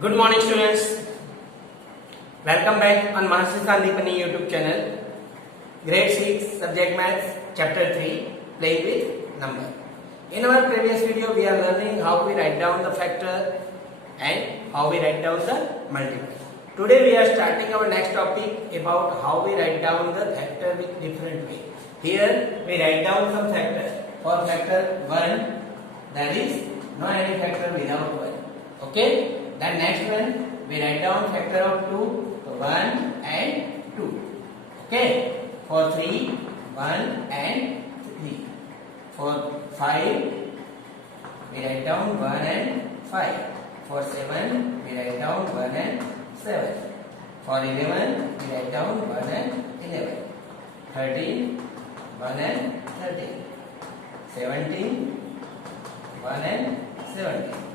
Good morning students. Welcome back on Maharshi Sandipani YouTube channel. Grade 6 subject maths chapter 3 playing with number. In our previous video we are learning how we write down the factor and how we write down the multiple. Today we are starting our next topic about how we write down the factor with different way. Here we write down some factor. For factor 1, that is no any factor without 1. Okay? Then next one we write down factor of 2, so 1 and 2. Okay? For 3, 1 and 3. For 5 we write down 1 and 5. For 7 we write down 1 and 7. For 11 we write down 1 and 11. 13, 1 and 13. 17, 1 and 17.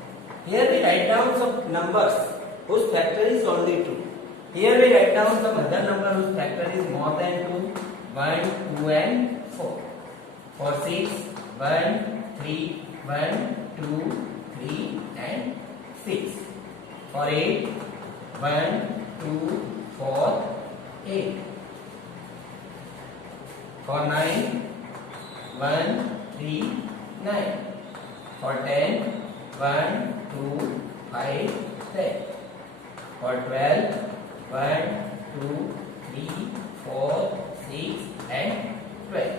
Here we write down some numbers whose factor is only 2. Here we write down some other number whose factor is more than 2. 1, 2 and 4. For 6, 1, 3, 1, 2, 3 and 6. For 8, 1, 2, 4, 8. For 9, 1, 3, 9. For 10, 1, 2, 5, 10. For 12, 1, 2, 3, 4, 6 and 12.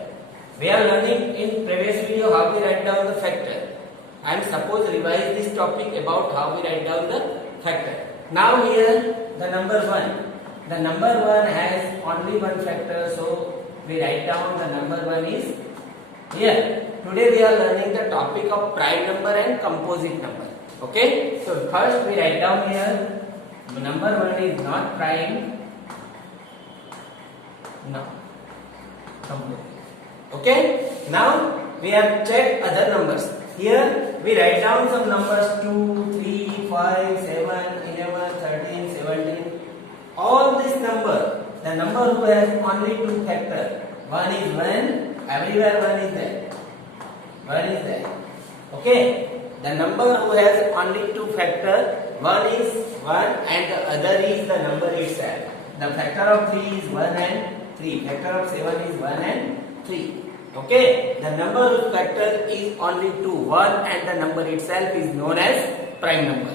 We are learning in previous video how we write down the factor. And suppose revise this topic about how we write down the factor. Now here the number 1. The number 1 has only one factor, so we write down the number 1 is here. Today we are learning the topic of prime number and composite number. Okay? So first we write down here number 1 is not prime. No. Composite. Okay? Now we have checked other numbers. Here we write down some numbers 2, 3, 5, 7, 11, 13, 17. All this number, the number who has only two factors. One is 1, everywhere 1 is there. 1 is there. Okay? The number who has only two factors, one is 1 and the other is the number itself. The factor of 3 is 1 and 3. Factor of 7 is 1 and 3. Okay? The number whose factor is only 2, 1 and the number itself is known as prime number.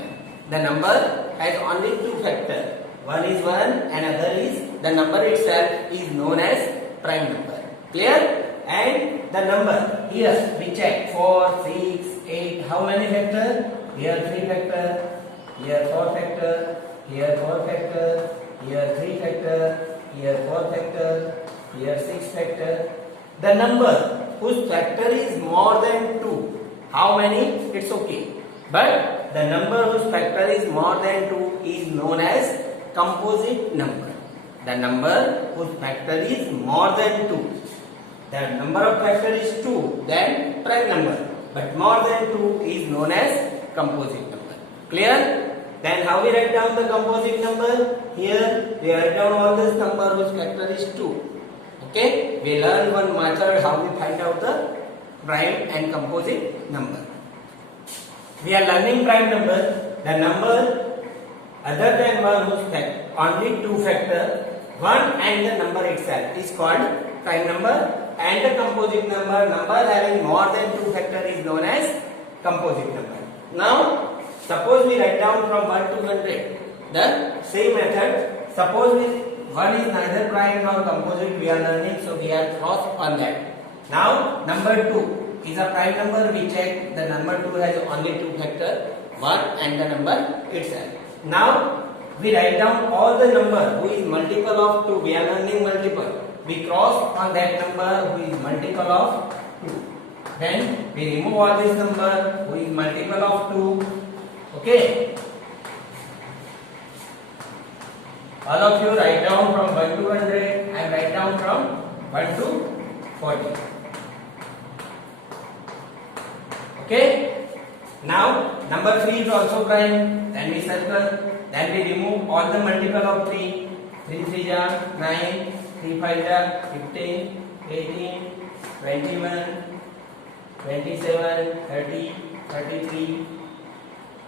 The number has only two factors. One is 1 and other is the number itself is known as prime number. Clear? And the number here we check 4, 6, 8. How many factors? Here 3 factors, here 4 factors, here 4 factors, here 3 factors, here 4 factors, here 6 factors. The number whose factor is more than 2. How many? It's okay. But the number whose factor is more than 2 is known as composite number. The number whose factor is more than 2. The number of factor is 2, then prime number. But more than 2 is known as composite number. Clear? Then how we write down the composite number? Here we write down all this number whose factor is 2. Okay? We learn one method how we find out the prime and composite number. We are learning prime number. The number other than one whose factor, only two factor, 1 and the number itself is called prime number. And the composite number, number having more than two factor is known as composite number. Now, suppose we write down from 1 to 100. The same method. Suppose 1 is neither prime nor composite, we are learning, so we are cross on that. Now, number 2 is a prime number. We check the number 2 has only two factor, 1 and the number itself. Now, we write down all the number who is multiple of 2. We are learning multiple. We cross on that number who is multiple of 2. Then we remove all this number who is multiple of 2. Okay. All of you write down from 1 to 100 and write down from 1 to 40. Okay. Now number 3 is also prime. Then we circle. Then we remove all the multiple of 3. 3 3 are 9. 3 5 are 15, 18, 21, 27, 30, 33,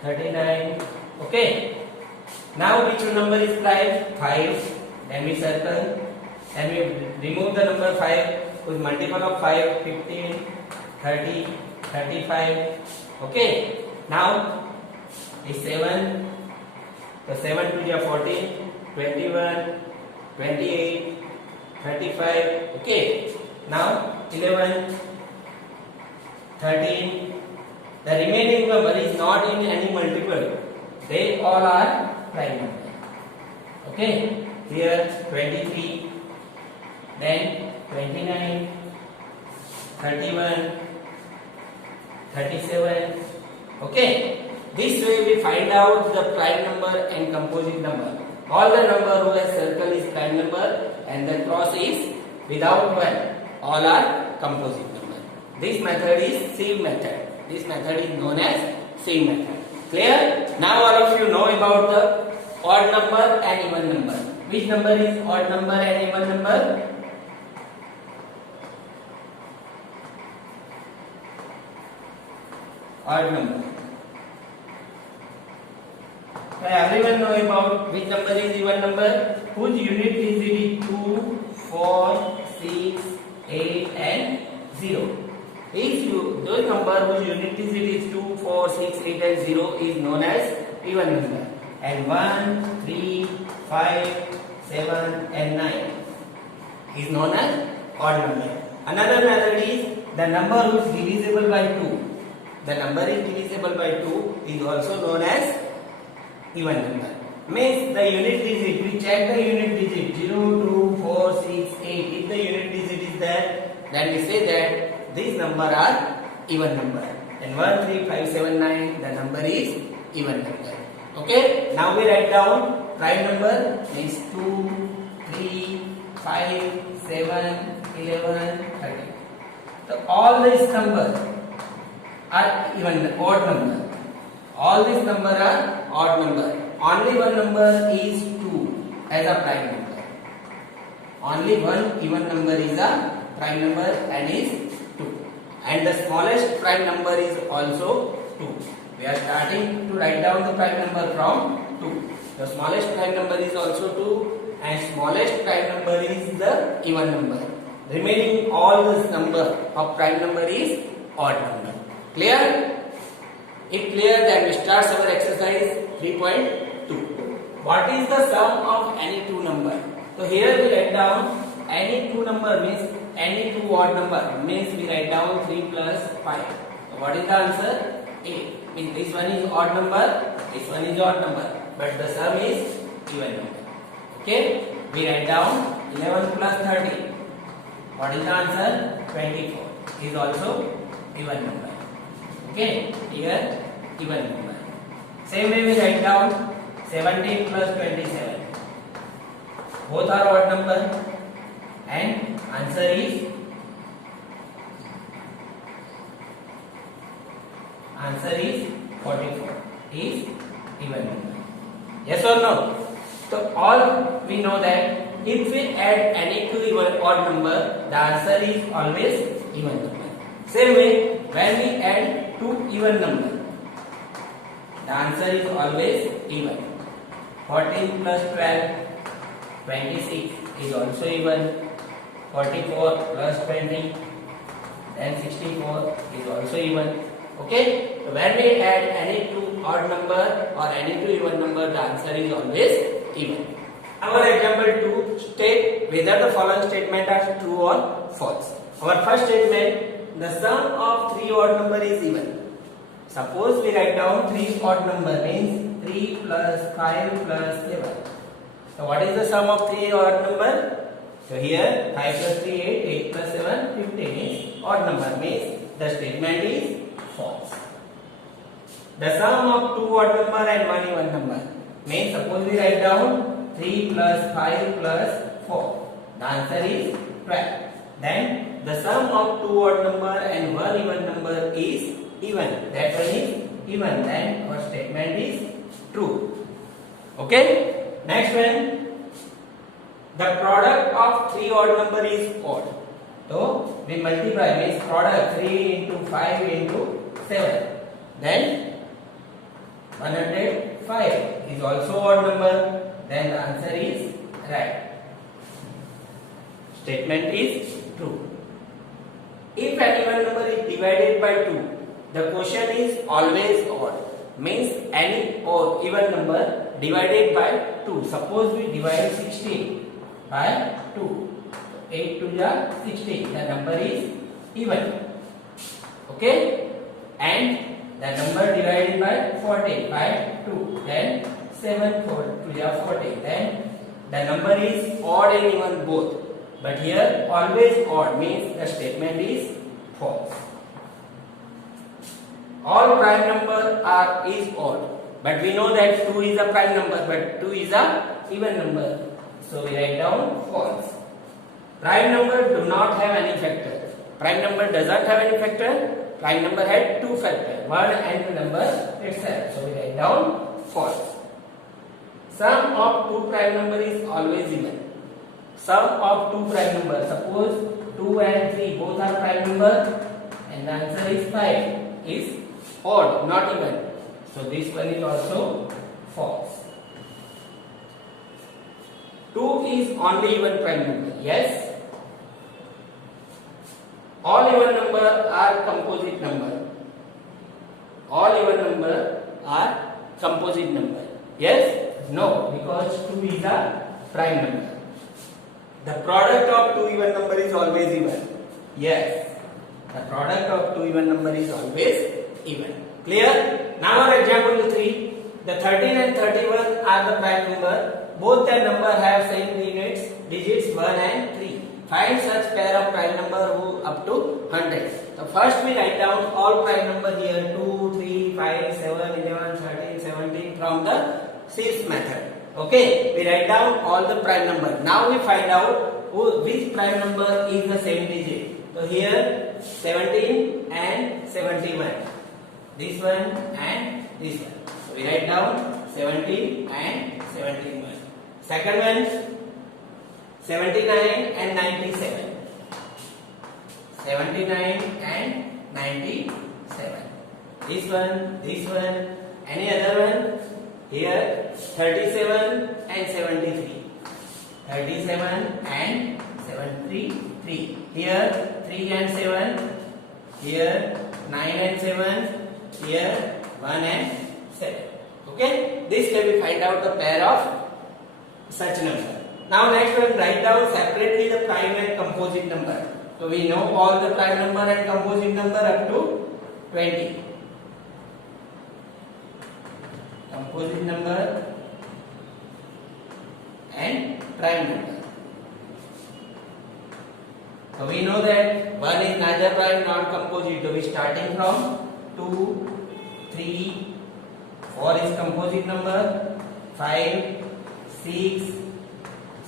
39. Okay. Now which number is prime? 5. Then we circle. Then we remove the number 5 with multiple of 5, 15, 30, 35. Okay. Now is 7. So 7 to the 14, 21, 28, 35. Okay. Now 11, 13. The remaining number is not in any multiple. They all are prime number. Okay. Here 23, then 29, 31, 37. Okay. This way we find out the prime number and composite number. All the number who has circle is prime number and the cross is without one. All are composite number. This method is sieve method. This method is known as sieve method. Clear? Now all of you know about the odd number and even number. Which number is odd number and even number? Odd number. So everyone know about which number is even number? Whose unit digit is 2, 4, 6, 8 and 0. Those number whose unit digit is 2, 4, 6, 8 and 0 is known as even number. And 1, 3, 5, 7 and 9 is known as odd number. Another method is the number which is divisible by 2. The number is divisible by 2 is also known as even number. Means the unit digit, we check the unit digit 0, 2, 4, 6, 8. If the unit digit is there, then we say that these number are even number. And 1, 3, 5, 7, 9, the number is even number. Okay, now we write down prime number means 2, 3, 5, 7, 11, 30. So all these numbers are even odd number. All these numbers are odd number. Only one number is 2 as a prime number. Only one even number is a prime number and is 2. And the smallest prime number is also 2. We are starting to write down the prime number from 2. The smallest prime number is also 2 and smallest prime number is the even number. Remaining all this number of prime number is odd number. Clear? If clear, then we start our exercise 3.2. What is the sum of any two number? So here we write down any two number means any two odd number means we write down 3 plus 5. So what is the answer? 8. Means this one is odd number, this one is odd number, but the sum is even number. Okay? We write down 11 plus 30. What is the answer? 24. Is also even number. Okay? Here even number. Same way we write down 17 plus 27. Both are odd number and answer is 44 is even number. Yes or no? So all we know that if we add any two even odd number, the answer is always even number. Same way when we add two even number, the answer is always even. 14 plus 12, 26 is also even. 44 plus 20, then 64 is also even. Okay? So when we add any two odd number or any two even number, the answer is always even. Our example 2 state whether the following statement are true or false. Our first statement, the sum of three odd number is even. Suppose we write down 3 odd number means 3 plus 5 plus 7. So what is the sum of 3 odd number? So here 5 plus 3 8, 8 plus 7 15 is odd number means the statement is false. The sum of 2 odd number and 1 even number means suppose we write down 3 plus 5 plus 4. The answer is 12. Then the sum of 2 odd number and 1 even number is even. That one is even. Then our statement is true. Okay? Next one. The product of 3 odd number is odd. So we multiply means product 3 into 5 into 7. Then 105. 48 is also odd number, then the answer is right. Statement is true. If an even number is divided by 2, the quotient is always odd. Means any even number divided by 2. Suppose we divide 16 by 2. 8 to the 16. The number is even. Okay? And the number divided by 14 by 2. Then 7 to the 14. Then the number is odd and even both. But here always odd means the statement is false. All prime number is odd, but we know that 2 is a prime number, but 2 is a even number. So we write down false. Prime number do not have any factor. Prime number doesn't have any factor. Prime number had 2 factors, 1 and the number itself. So we write down false. Sum of 2 prime number is always even. Sum of 2 prime numbers. Suppose 2 and 3 both are prime number, and the answer is 5 is odd, not even. So this one is also false. 2 is only even prime number. Yes. All even number are composite number. All even number are composite number. Yes? No, because 2 is a prime number. The product of 2 even number is always even. Yes. The product of 2 even number is always even. Clear? Now our example 3. The 13 and 31 are the prime number. Both their number have same digits 1 and 3. Find such pair of prime number who up to 100. So first we write down all prime number here 2, 3, 5, 7, 11, 13, 17 from the Sievers method. Okay, we write down all the prime number. Now we find out which prime number is the same digit. So here 17 and 71. This one and this one. So we write down 17 and 71. Second one 79 and 97. 79 and 97. This one, any other one? Here 37 and 73. 37 and 73. Here 3 and 7. Here 9 and 7. Here 1 and 7. Okay? This way we find out the pair of such number. Now next one, write down separately the prime and composite number. So we know all the prime number and composite number up to 20. Composite number and prime number. So we know that 1 is neither prime nor composite. So we starting from 2, 3, 4 is composite number, 5, 6,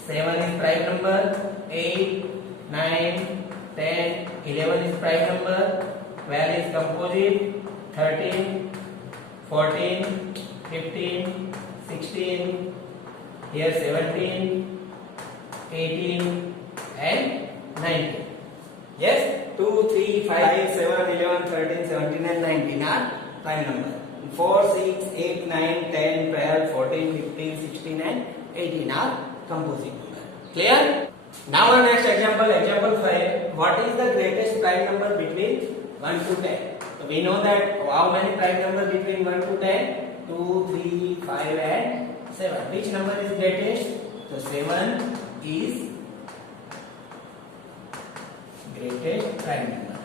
7 is prime number, 8, 9, 10, 11 is prime number, 12 is composite, 13, 14, 15, 16, here 17, 18 and 19. Yes, 2, 3, 5, 7, 11, 13, 17 and 19 are prime number. 4, 6, 8, 9, 10, 12, 14, 15, 16 and 18 are composite number. Clear? Now our next example, example 5. What is the greatest prime number between 1 to 10? So we know that how many prime number between 1 to 10? 2, 3, 5 and 7. Which number is greatest? So 7 is greatest prime number.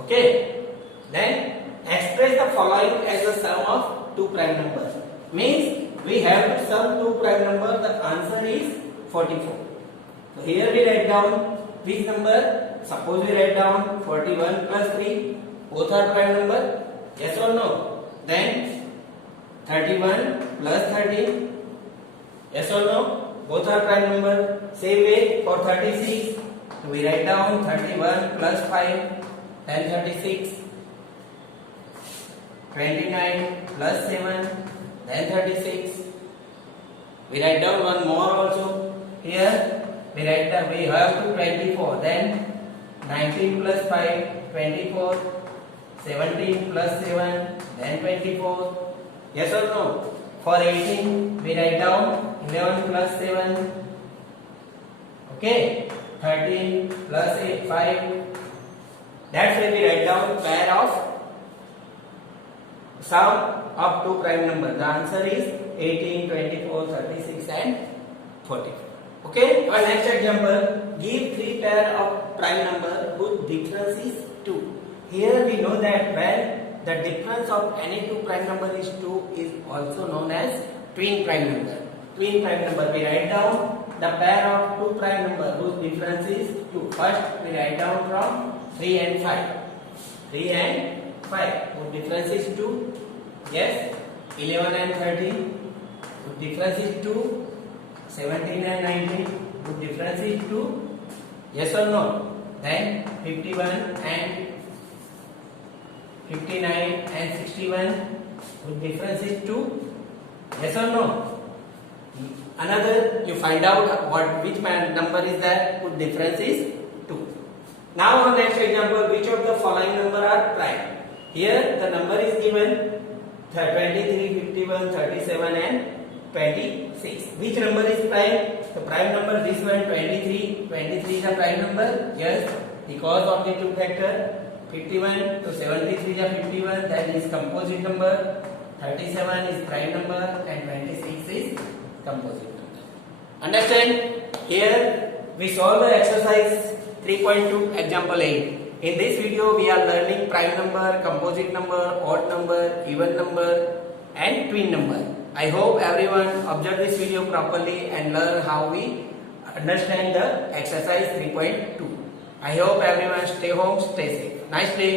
Okay. Then express the following as the sum of two prime numbers. Means we have to sum two prime numbers. The answer is 44. So here we write down which number. Suppose we write down 41 plus 3. Both are prime number. Yes or no? Then 31 plus 13. Yes or no? Both are prime number. Same way for 36. So we write down 31 plus 5. Then 36. 29 plus 7. Then 36. We write down one more also. Here we write down we have to 24. Then 19 plus 5, 24. 17 plus 7, then 24. Yes or no? For 18, we write down 11 plus 7. Okay. 13 plus 8, 5. That's why we write down pair of sum of two prime numbers. The answer is 18, 24, 36 and 44. Okay. Our next example, give three pair of prime number whose difference is 2. Here we know that when the difference of any two prime number is 2 is also known as twin prime number. Twin prime number, we write down the pair of two prime number whose difference is 2. First we write down from 3 and 5. 3 and 5 whose difference is 2. Yes. 11 and 13 whose difference is 2. 17 and 19 whose difference is 2. Yes or no? Then 51 and 59 and 61 whose difference is 2. Yes or no? Another, you find out which number is that whose difference is 2. Now our next example, which of the following number are prime? Here the number is given 23, 51, 37 and 26. Which number is prime? The prime number, this one 23. 23 is a prime number? Yes, because of the two factor. 51 to 73 is a 51, that is composite number. 37 is prime number and 26 is composite number. Understand? Here we solve the exercise 3.2 example 8. In this video we are learning prime number, composite number, odd number, even number and twin number. I hope everyone observe this video properly and learn how we understand the exercise 3.2. I hope everyone stay home, stay safe. Nice day.